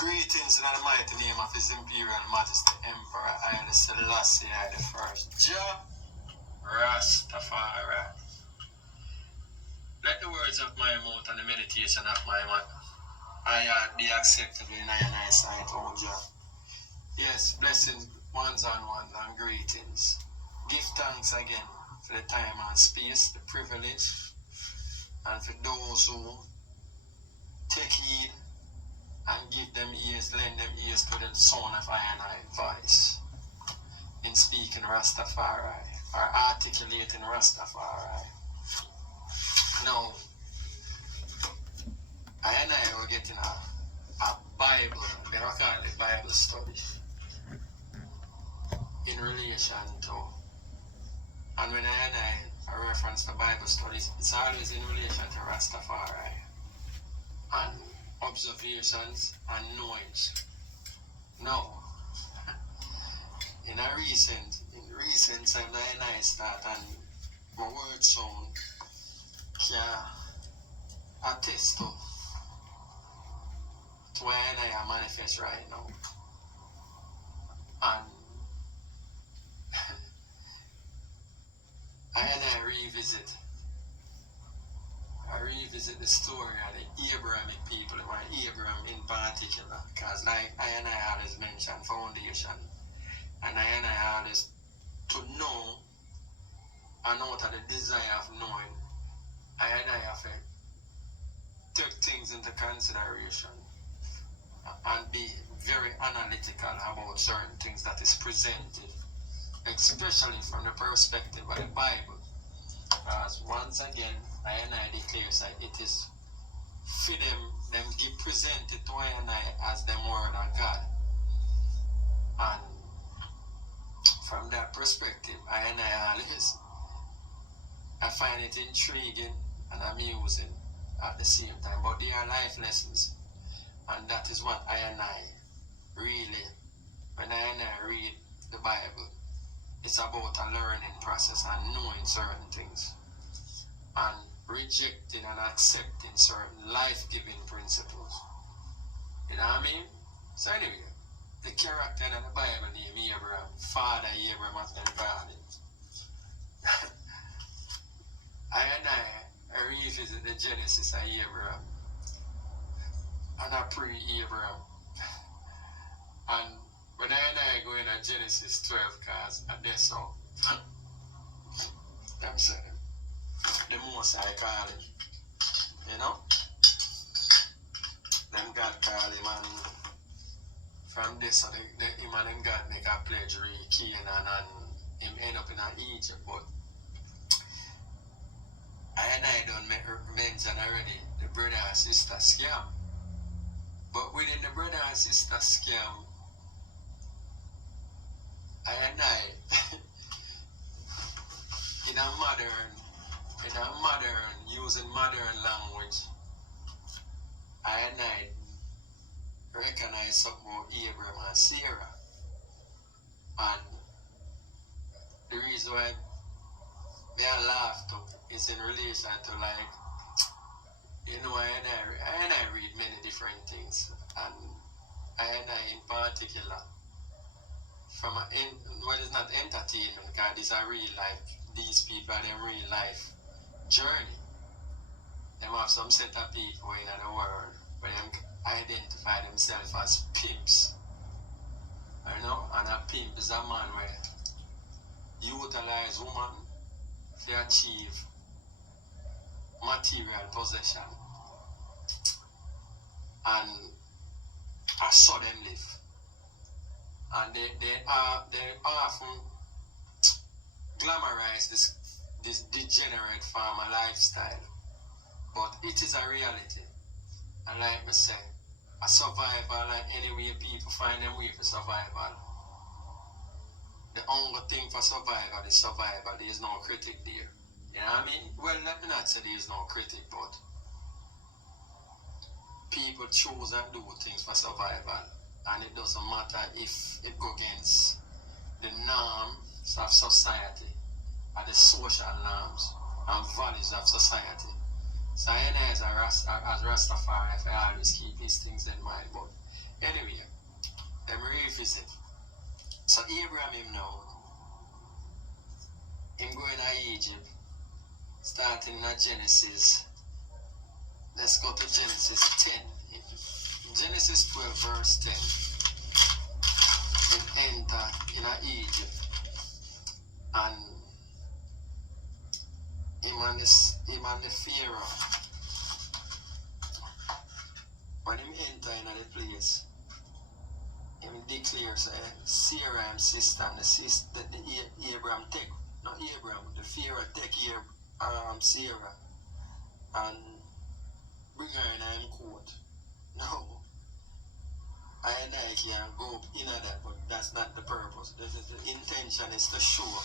Greetings in the mighty name of His Imperial Majesty Emperor Haile Selassie the First, Jah Rastafari. Let the words of my mouth and the meditation of my heart be acceptable in thy sight, O Jah. Yes, blessings, ones and greetings. Give thanks again for the time and space, the privilege, and for those who take heed and give them ears, lend them ears to the sound of I voice in speaking Rastafari or articulating Rastafari. Now, I were getting a Bible, they were called the Bible study in relation to, and when I reference the Bible studies, it's always in relation to Rastafari and observations and knowings. Now, in recent time I start and my word sound can attest to where I manifest right now. And I revisit the story of the Abrahamic people, or Abraham in particular, because like I always mention foundation, and I always to know and out of the desire of knowing, I have to take things into consideration and be very analytical about certain things that is presented, especially from the perspective of the Bible. Because once again, I declare that it is for them get presented to I as the word of God. And from that perspective, I find it intriguing and amusing at the same time. But they are life lessons. And that is what I really, when I read the Bible, it's about a learning process and knowing certain things and rejecting and accepting certain life-giving principles. You know what I mean? So anyway, the character in the Bible named Abraham, Father Abraham as they call it. I revisit the Genesis of Abraham and I pre-Abraham. And when I go in Genesis 12, because I did so, them say the most I call him, you know? Then God call him, and from this, so him and him God make a pledge with Canaan and him end up in Egypt. But I don't mention already the brother and sister scam. But within the brother and sister scam, in a modern, using modern language, I recognize something about Abraham and Sarah. And the reason why they are laughed is in relation to like, you know, I read many different things, and I in particular, from it's not entertainment, because it's a real life, these people are their real life journey. They have some set of people in the world where they identify themselves as pimps. You know, and a pimp is a man where you utilize woman to achieve material possession and a sudden live. And they often glamorize this degenerate farmer lifestyle, but it is a reality. And like I say, a survival, and any way people find them way for survival. The only thing for survival is survival. There is no critic there. You know what I mean? Well, let me not say there is no critic, but people choose and do things for survival. And it doesn't matter if it goes against the norms of society or the social norms and values of society. So I as Rastafari, I always keep these things in mind. But Anyway, let me revisit. So Abraham him now, him going to Egypt, starting in Genesis. Let's go to Genesis 10. Genesis 12 verse 10. Him enter in Egypt. And him and the Pharaoh. When him enter in the place, him declares Sarah him sister, and the Abraham take, not Abraham, the Pharaoh take Sarah and bring her in him court. No, I can go in that, but that's not the purpose. The intention is to show.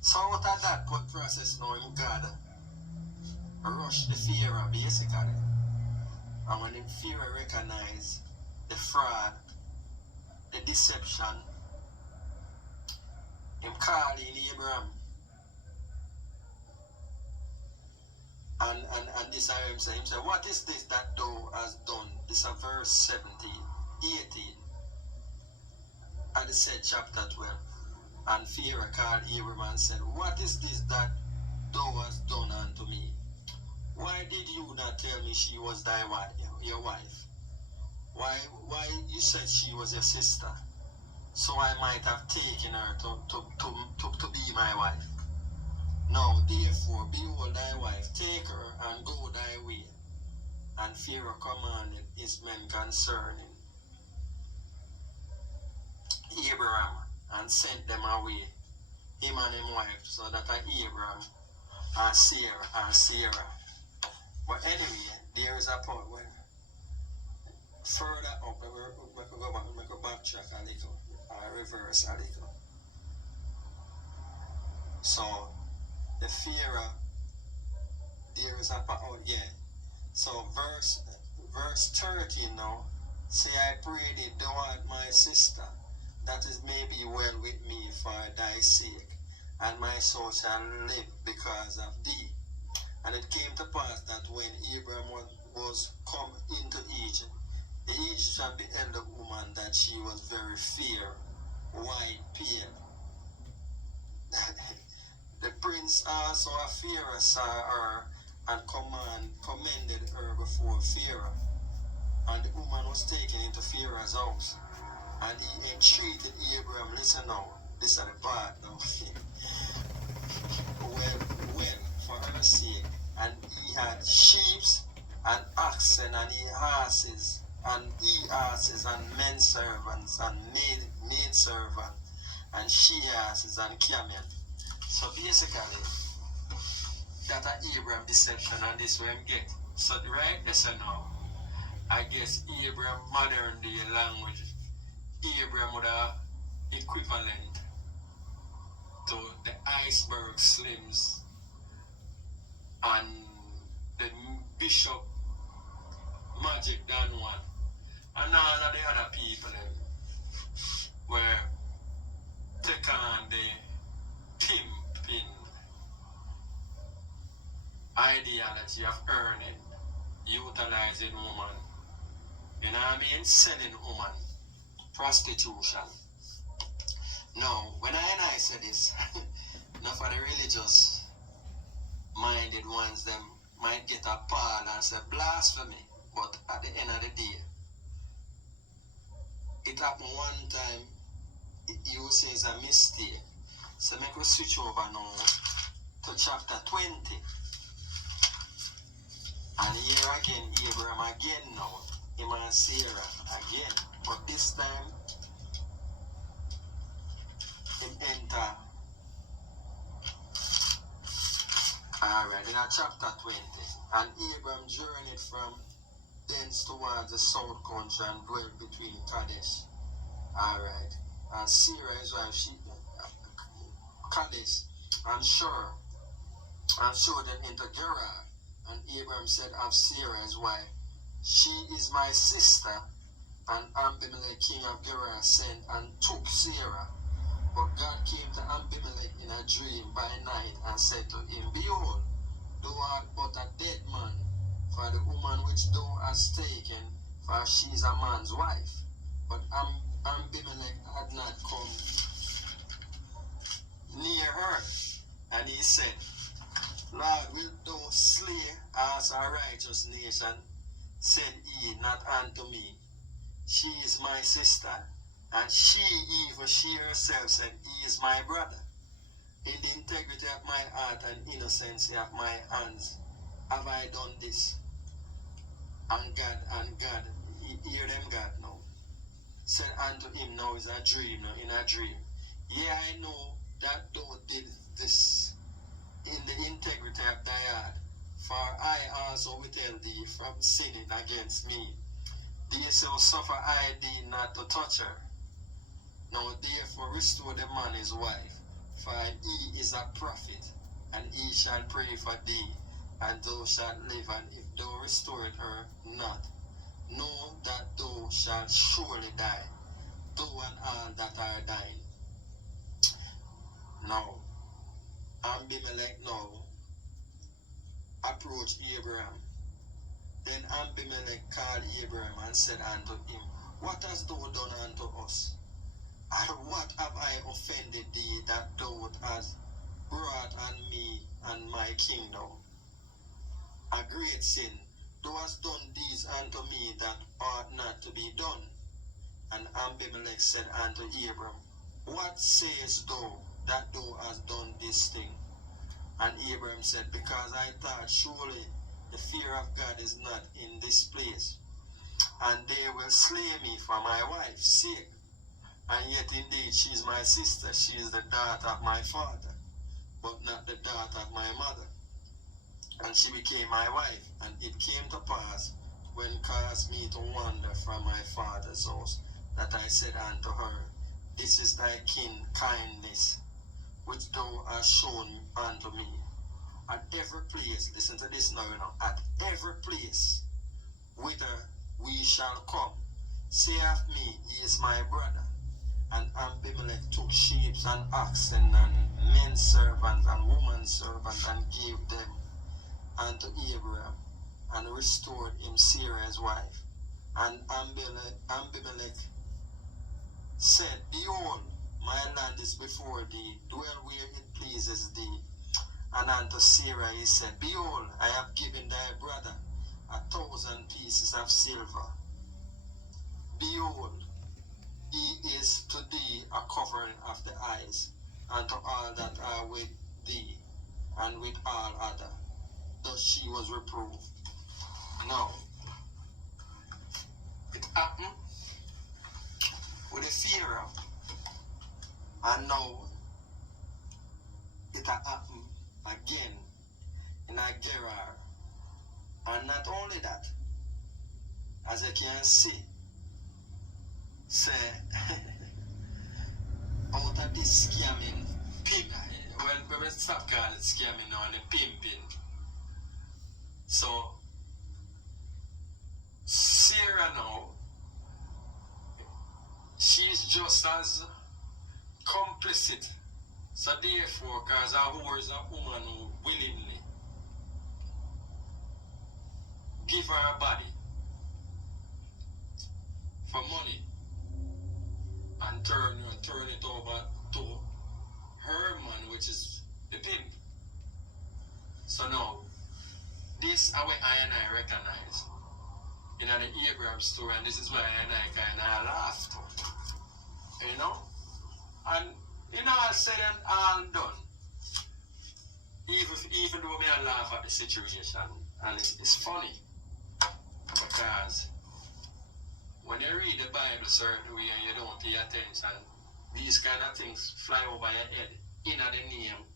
So out of that process now, him God rush the Pharaoh basically. And when the Pharaoh recognize the fraud, the deception, him call in Abraham. And this I him say, what is this that thou hast done? This is verse 17, 18. And it said chapter 12. And Pharaoh called Abraham and said, what is this that thou hast done unto me? Why did you not tell me she was thy wife, your wife? Why you said she was your sister? So I might have taken her to be my wife. Now, therefore, behold thy wife, take her and go thy way. And Pharaoh commanded his men concerning Abraham and sent them away, him and his wife, so that Abraham and Sarah. But anyway, there is a point when further up, we could backtrack a little, reverse a little. So, the Pharaoh, there is a part out, yeah. So verse 13 now, say I pray thee, thou art my sister, that it may be well with me for thy sake, and my soul shall live because of thee. And it came to pass that when Abraham was come into Egypt, the Egyptian beheld the woman that she was very fair, white, pale. The prince also of Pharaoh saw her and commended her before Pharaoh. And the woman was taken into Pharaoh's house. And he entreated Abraham, listen now, this is the part now. well, for her sake. And he had sheep and oxen and asses and men servants and maid servants and she asses and camel. So basically, that Abraham deception and this way him get. So right there so now, I guess Abraham modern day language, Abraham would have equivalent to the iceberg slims and the bishop magic Dan one and all of the other people were take on the pimping ideology of earning, utilizing woman, you know what I mean, selling woman, prostitution. Now, when I say this, not for the religious minded ones, them might get appalled and say blasphemy, but at the end of the day, it happened one time, you say it's a mistake. So make we switch over now to chapter 20. And here again, Abraham again now, him and Sarah again. But this time, him enter. Alright, in chapter 20. And Abraham journeyed from thence towards the south country and dwelt between Kadesh. Alright. And Sarah, his wife, she Kadesh and Shur, and showed them into Gerar. And Abraham said of Sarah, his wife, she is my sister. And Abimelech, king of Gerar, sent and took Sarah. But God came to Abimelech in a dream by night and said to him, behold, thou art but a dead man, for the woman which thou hast taken for she is a man's wife. But Abimelech had not come near her. And he said, Lord, wilt thou slay us a righteous nation? Said he, not unto me. She is my sister, and she herself said, he is my brother. In the integrity of my heart and innocency of my hands have I done this. And God, hear them God now, said unto him, now is a dream, now in a dream. Yea, I know that thou did this in the integrity of thy heart, for I also withheld thee from sinning against me. Therefore suffer I thee not to touch her. Now therefore restore the man his wife, for he is a prophet, and he shall pray for thee, and thou shalt live, and if thou restore her not, know that thou shalt surely die, thou and all that are thine. Now, Abimelech now approached Abraham. Then Abimelech called Abraham and said unto him, what hast thou done unto us? And what have I offended thee that thou hast brought on me and my kingdom a great sin? Thou hast done these unto me that ought not to be done. And Abimelech said unto Abram, what sayest thou that thou hast done this thing? And Abram said, because I thought surely the fear of God is not in this place, and they will slay me for my wife's sake. And yet indeed she is my sister, she is the daughter of my father, but not the daughter of my mother. And she became my wife, and it came to pass, when caused me to wander from my father's house, that I said unto her, this is thy kindness, which thou hast shown unto me. At every place, listen to this now, at every place whither we shall come, say of me, he is my brother. And Abimelech took sheep and oxen and men servants and woman servants and gave them unto Abraham, and restored him Sarah his wife. And Abimelech said, behold, my land is before thee, dwell where it pleases thee. And unto Sarah he said, behold, I have given thy brother 1,000 pieces of silver. Behold, he is to thee a covering of the eyes, and to all that are with thee, and with all other. Thus she was reproved. Now, it happened with the Pharaoh, and now it happened again in a Gerar. And not only that, as you can see, say, out of this scamming, well, we stop calling it scamming now and the pimping. So, Sarah now, she's just as complicit. So therefore, because a whore is a woman who willingly give her a body for money and turn it over to her man, which is the pimp. So now, this is what I and I recognize in the Abraham story, and this is why I and I kind of laughed. You know? And all said and all done, even though I laugh at the situation, and it's funny, because when you read the Bible certain way and you don't pay attention, these kind of things fly over your head in the name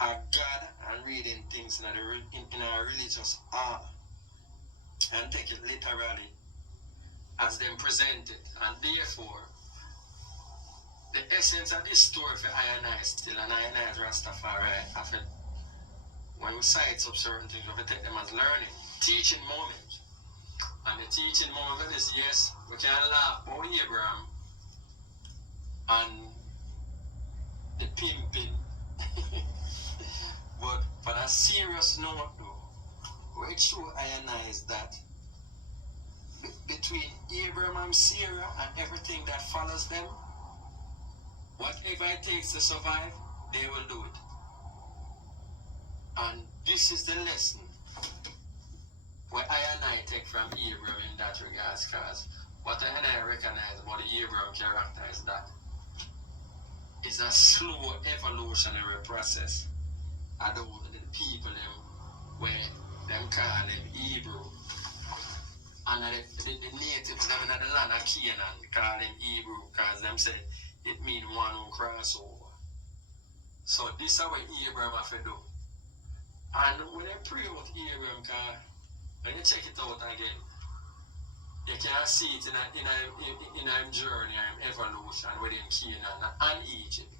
of God, and reading things in a religious art and take it literally as them presented. And therefore, the essence of this story for I and I still, and I and I as Rastafari, when we cite up certain things, we take them as learning, teaching moments. And the teaching moment is, yes, we can laugh about Abraham and the pimping. But on a serious note though, what it shows I and I is that between Abraham and Sarah and everything that follows them, whatever it takes to survive, they will do it. And this is the lesson what I and I take from Abraham in that regards, because what I and I recognize about the Abraham character is that it's a slow evolutionary process. I don't the people them where them call them Hebrew. And the natives them in the land of Canaan call them Hebrew because them say it means one who cross over. So this is what Abraham have to do. And when they pray about Abraham, because when you check it out again, you can see it in a journey, in evolution within Canaan and Egypt.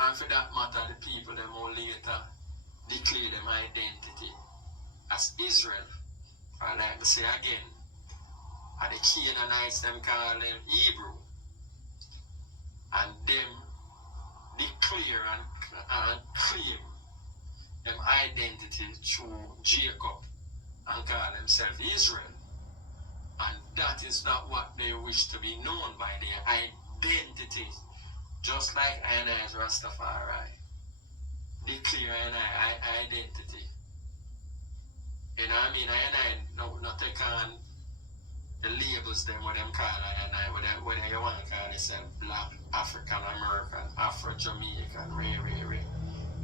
And for that matter, the people them all later declare them identity as Israel. And like I say again, and the Canaanites them call them Hebrew. And them declare and claim them identity through Jacob and call themselves Israel. And that is not what they wish to be known by, their identity. Just like I and I as Rastafari declare I and I identity. You know what I mean? I and I not take on the labels them what them call I and I, whether you want to call yourself Black, African American, Afro Jamaican, Ray.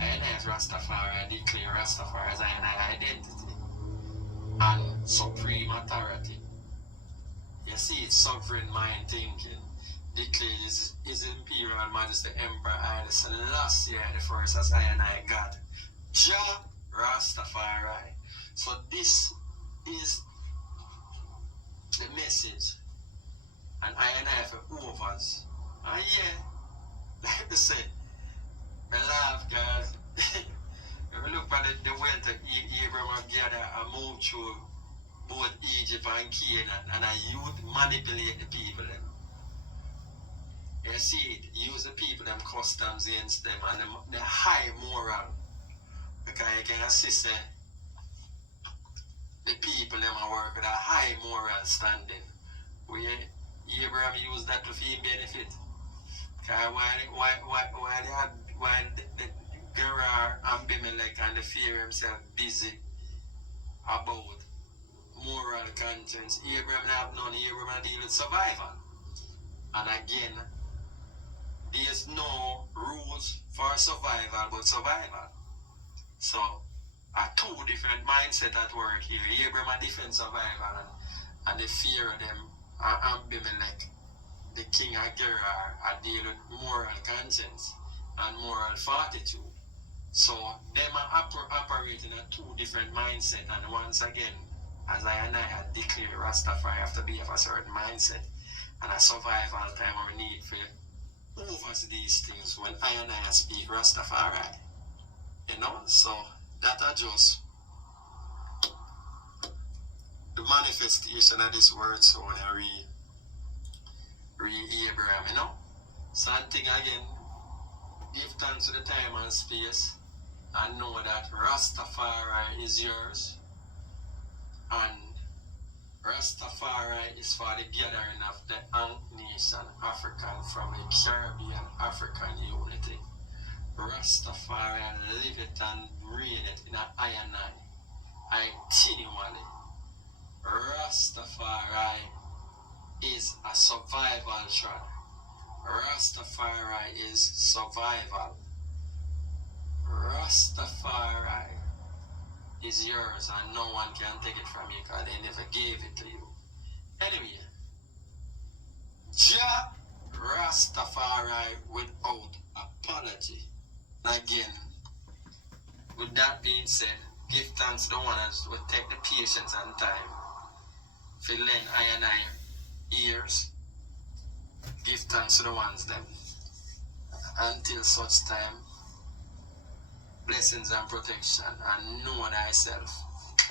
I and I as Rastafari declare Rastafari as I and I identity and supreme authority. You see, it's sovereign mind thinking. Declares his Imperial Majesty Emperor Haile Selassie the first as I and I God. Jah Rastafari. So this is the message. And I and I for overs. And yeah, like I say, I laugh guys. If you look at the wealth that Abraham gathered and moved through both Egypt and Canaan, and a youth manipulate the people them. You see it, use the people them customs against them and the high moral. Because you can see the people them work with a high moral standing. Where Abraham used that to his benefit. Because while the Gerar, Abimelech and the fear himself busy about moral conscience, Abraham have none. Abraham deal with survival. And again, there's no rules for survival but survival. So, two different mindset at work here. Abraham defend survival and the fear of them Abimelech, the king of Gerar, deal with moral conscience and moral fortitude. So, them are operating a two different mindset, and once again, as I and I declare Rastafari have to be of a certain mindset and a survival time we need for overs these things when I and I speak Rastafari. You know, so that are just the manifestation of this word so when I read Abraham, you know. Something again, give thanks to the time and space and know that Rastafari is yours. And Rastafari is for the gathering of the Nation African from the Caribbean African unity. Rastafari live it and reign it in an I and I continually. Rastafari is a survival trad. Rastafari is survival. Rastafari is yours and no one can take it from you because they never gave it to you. Anyway, Jah Rastafari without apology. Again, with that being said, give thanks to the ones who take the patience and time for lend I and I ears. Give thanks to the ones them. Until such time, blessings and protection, and know thyself.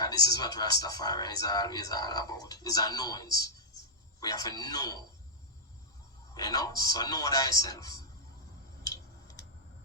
And this is what Rastafari is always all about. It's a knowings. We have to know. You know? So know thyself.